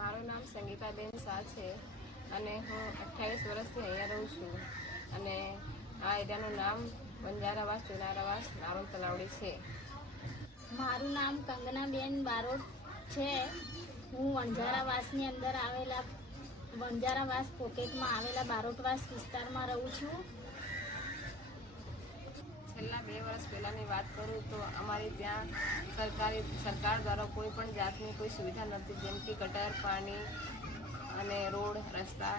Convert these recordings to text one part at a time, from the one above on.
મારું નામ સંગીતાબેન શાહ છે અને હું 28 વર્ષથી અહીંયા રહું છું અને આ એરિયાનું નામ બંજારાવાસ ચુનારાવાસ નારોલ તલાવડી છે. મારું નામ કંગનાબેન બારોટ છે. હું વણઝારાવાસની અંદર આવેલા વણઝારાવાસ પોકેટમાં આવેલા બારોટવાસ વિસ્તારમાં રહું છું. છેલ્લા 2 વર્ષ પહેલાંની વાત કરું તો અમારી ત્યાં સરકાર દ્વારા કોઈ પણ જાતની કોઈ સુવિધા નથી, જેમ કે ગટર, પાણી અને રોડ, રસ્તા,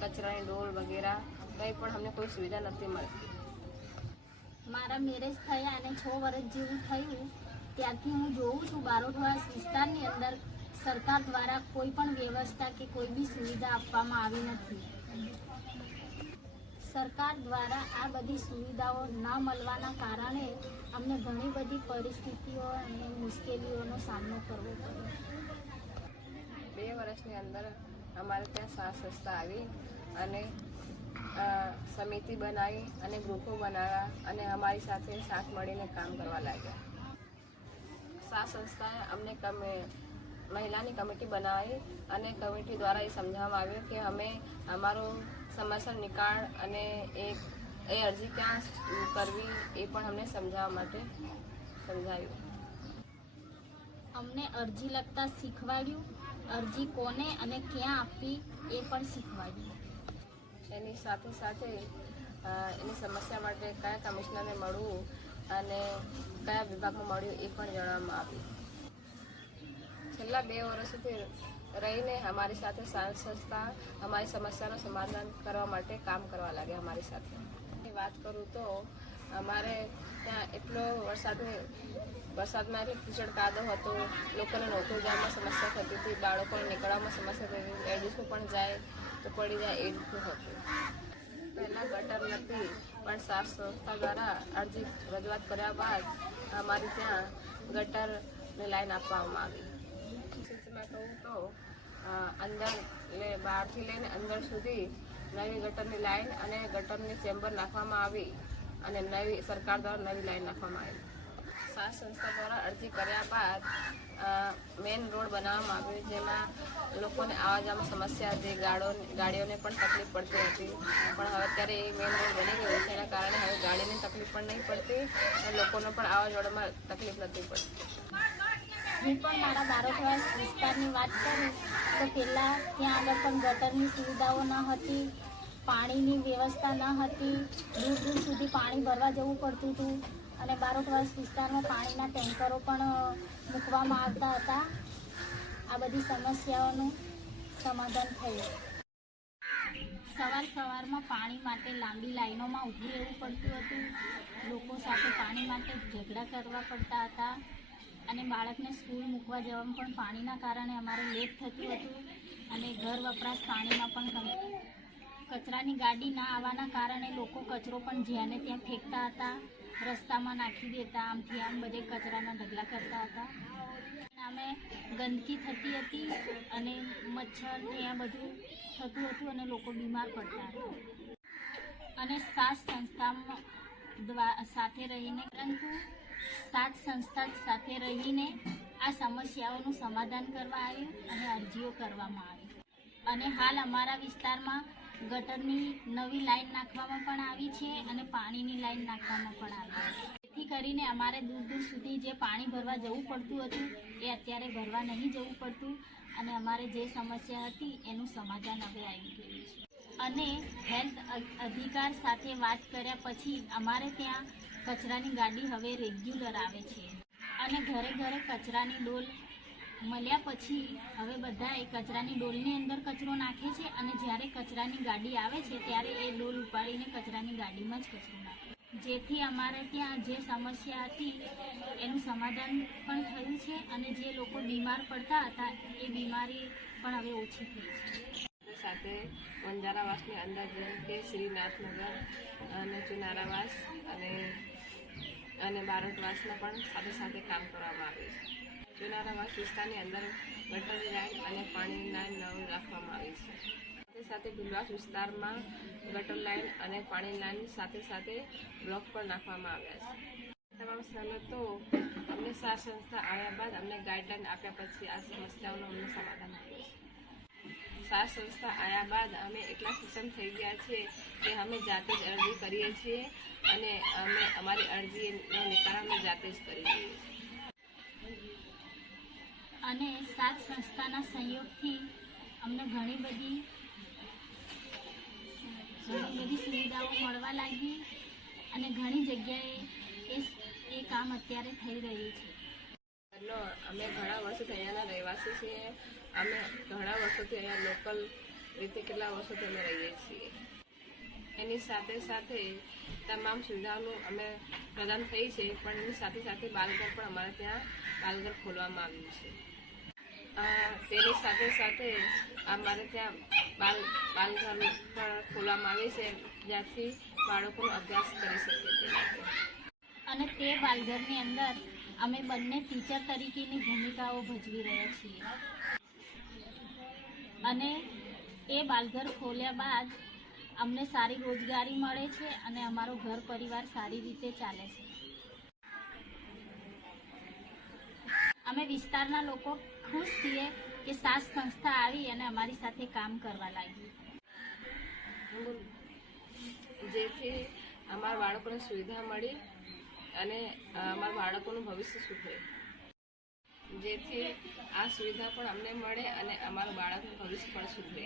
કચરાની ડોલ વગેરે કંઈ પણ અમને કોઈ સુવિધા નથી મળતી. મારા મેરેજ થયા અને 6 વર્ષ જેવું થયું ત્યારથી હું જોઉં છું બારોટવાસ વિસ્તારની અંદર સરકાર દ્વારા કોઈ પણ વ્યવસ્થા કે કોઈ બી સુવિધા આપવામાં આવી નથી. સરકાર દ્વારા આ બધી સુવિધાઓ ન મળવાના કારણે અમને ઘણી બધી પરિસ્થિતિઓ અને મુશ્કેલીઓનો સામનો કરવો પડ્યો. 2 વર્ષની અંદર અમારે ત્યાં સાથ સંસ્થા આવી અને સમિતિ બનાવી અને ગ્રુપો બનાવ્યા અને અમારી સાથે સાથ મળીને કામ કરવા લાગ્યા. સાથ સંસ્થાએ અમને મહિલાની કમિટી બનાવી અને કમિટી દ્વારા એ સમજાવવામાં આવ્યું કે અમે અમારો સમસ્યાનો નિકાલ અને એ અરજી ક્યાં કરવી એ પણ અમને સમજાવવા માટે સમજાવ્યું. અમને અરજી લખતા શીખવાડ્યું, અરજી કોને અને ક્યાં આપવી એ પણ શીખવાડ્યું. એની સાથે સાથે એની સમસ્યા માટે કયા કમિશનરને મળવું અને કયા વિભાગમાં મળ્યું એ પણ જણાવવામાં આવ્યું. છેલ્લા 2 વર્ષથી રહીને અમારી સાથે સાથ સંસ્થા અમારી સમસ્યાનું સમાધાન કરવા માટે કામ કરવા લાગ્યા અમારી સાથે. વાત કરું તો અમારે ત્યાં એટલો વરસાદમાં એટલે કીચડ કાદવ હતો, લોકોને નોકરી જવામાં સમસ્યા થતી હતી, બાળકોને નીકળવામાં સમસ્યા થતી હતી, લેડીઝનું પણ જાય તો પડી જાય એ રીતનું હતું. પહેલાં ગટર નથી, પણ સાથ સંસ્થા દ્વારા અરજી રજૂઆત કર્યા બાદ અમારી ત્યાં ગટરની લાઈન આપવામાં આવી. સ્થિતિમાં કહું તો બહારથી લઈને અંદર સુધી નવી ગટરની લાઈન અને ગટરની ચેમ્બર નાખવામાં આવી અને સરકાર દ્વારા નવી લાઈન નાખવામાં આવી. સાથ સંસ્થા દ્વારા અરજી કર્યા બાદ મેઇન રોડ બનાવવામાં આવ્યો, જેમાં લોકોને આવવા જવામાં સમસ્યા હતી, ગાડીઓને પણ તકલીફ પડતી હતી, પણ હવે અત્યારે એ મેઇન રોડ બની ગયો છે. એના કારણે હવે ગાડીની તકલીફ પણ નહીં પડતી અને લોકોને પણ આવવા જવામાં તકલીફ નથી પડતી. હું પણ મારા બારોટવાસ વિસ્તારની વાત કરું તો પહેલાં ત્યાં આગળ પણ ગટરની સુવિધાઓ ન હતી, પાણીની વ્યવસ્થા ન હતી, દૂર દૂર સુધી પાણી ભરવા જવું પડતું હતું અને બારોટવાસ વિસ્તારમાં પાણીના ટેન્કરો પણ મૂકવામાં આવતા હતા. આ બધી સમસ્યાઓનું સમાધાન થયું. સવારમાં પાણી માટે લાંબી લાઈનોમાં ઊભું રહેવું પડતું હતું, લોકો સાથે પાણી માટે ઝઘડા કરવા પડતા હતા અને બાળકને સ્કૂલ મૂકવા જવામાં પણ પાણીના કારણે અમારે લેટ થતું હતું અને ઘર વપરાશ પાણીમાં પણ કચરાની ગાડી ના આવવાના કારણે લોકો કચરો પણ જ્યાં ને ત્યાં ફેંકતા હતા, રસ્તામાં નાખી દેતા, આમથી આમ બધે કચરાના ઢગલા કરતા હતા. અમે ગંદકી થતી હતી અને મચ્છર ને આ બધું થતું હતું અને લોકો બીમાર પડતા હતા. અને સાથ સંસ્થામાં સાથે રહીને આ સમસ્યાઓનું સમાધાન કરવા આવ્યું અને અરજીઓ કરવામાં આવી. અને હાલ અમારા વિસ્તારમાં ગટરની નવી લાઈન નાખવામાં પણ આવી છે અને પાણીની લાઈન નાખવામાં પણ આવી છે. જેથી કરીને અમારે દૂર દૂર સુધી જે પાણી ભરવા જવું પડતું હતું એ અત્યારે ભરવા નહીં જવું પડતું અને અમારે જે સમસ્યા હતી એનું સમાધાન હવે આવી ગયું છે. અને હેલ્થ અધિકાર સાથે વાત કર્યા પછી અમારે ત્યાં કચરાની ગાડી હવે રેગ્યુલર આવે છે અને ઘરે ઘરે કચરાની ડોલ મળ્યા પછી હવે બધા એ કચરાની ડોલની અંદર કચરો નાખે છે અને જ્યારે કચરાની ગાડી આવે છે ત્યારે એ ડોલ ઉપાડીને કચરાની ગાડીમાં જ કચરો નાખે, જેથી અમારે ત્યાં જે સમસ્યા હતી એનું સમાધાન પણ થયું છે અને જે લોકો બીમાર પડતા હતા એ બીમારી પણ હવે ઓછી થઈ છે. સાથે વણઝારાવાસની અંદર જેમ કે શ્રીનાથનગર અને ચુનારાવાસ અને બારોટવાસના પણ સાથે કામ કરવામાં આવે છે. ચુનારાવાસ વિસ્તારની અંદર ગટરની લાઈન અને પાણીની લાઈન નવી રાખવામાં આવી છે. સાથે ભીલવાસ વિસ્તારમાં ગટર લાઈન અને પાણી લાઈન સાથે બ્લોક પણ નાખવામાં આવ્યા છે. તમામ સવલતો અમને સાથ સંસ્થા આવ્યા બાદ અમને ગાઈડલાઈન આપ્યા પછી આ સમસ્યાઓનું અમને સમાધાન આપ્યું છે. સાથ સંસ્થા આવ્યા બાદ અમે એટલા સક્ષમ થઈ ગયા છીએ કે અમે જાતે જ અરજી કરીએ છીએ અને અમે અમારી અરજીનો નિકાલ અમે જાતે જ કરીએ છીએ. અને સાથ સંસ્થાના સહયોગથી અમને ઘણી બધી સુવિધાઓ મળવા લાગી અને ઘણી જગ્યાએ એ કામ અત્યારે થઈ રહ્યું છે. અમે ઘણા વર્ષોથી અહીંયાના રહેવાસી છીએ. અમે ઘણા વર્ષોથી અહીંયા લોકલ રીતે કેટલા વર્ષોથી અમે રહીએ છીએ. એની સાથે સાથે તમામ સુવિધાઓનું અમે પ્રદાન થઈ છે, પણ એની સાથે સાથે બાલઘર પણ અમારે ત્યાં બાલઘર ખોલવામાં આવ્યું છે. તેની સાથે સાથે અમારે ત્યાં બાલઘર પણ ખોલવામાં આવે છે, જ્યાંથી બાળકોનો અભ્યાસ કરી શકે. અને તે બાલઘરની અંદર અમે બંને ટીચર તરીકેની ભૂમિકાઓ ભજવી રહ્યા છીએ. અને એ બાલઘર ખોલ્યા બાદ અમને સારી રોજગારી મળે છે અને અમારો ઘર પરિવાર સારી રીતે ચાલે છે. અમે વિસ્તારના લોકો ખુશ છીએ કે સાથ સંસ્થા આવી અને અમારી સાથે કામ કરવા લાગી, જેથી અમારા બાળકોને સુવિધા મળી અને અમારા બાળકોનું ભવિષ્ય સુધરે. જેથી આ સુવિધા પણ અમને મળે અને અમારું બાળકનું ભવિષ્ય પણ સુધરે.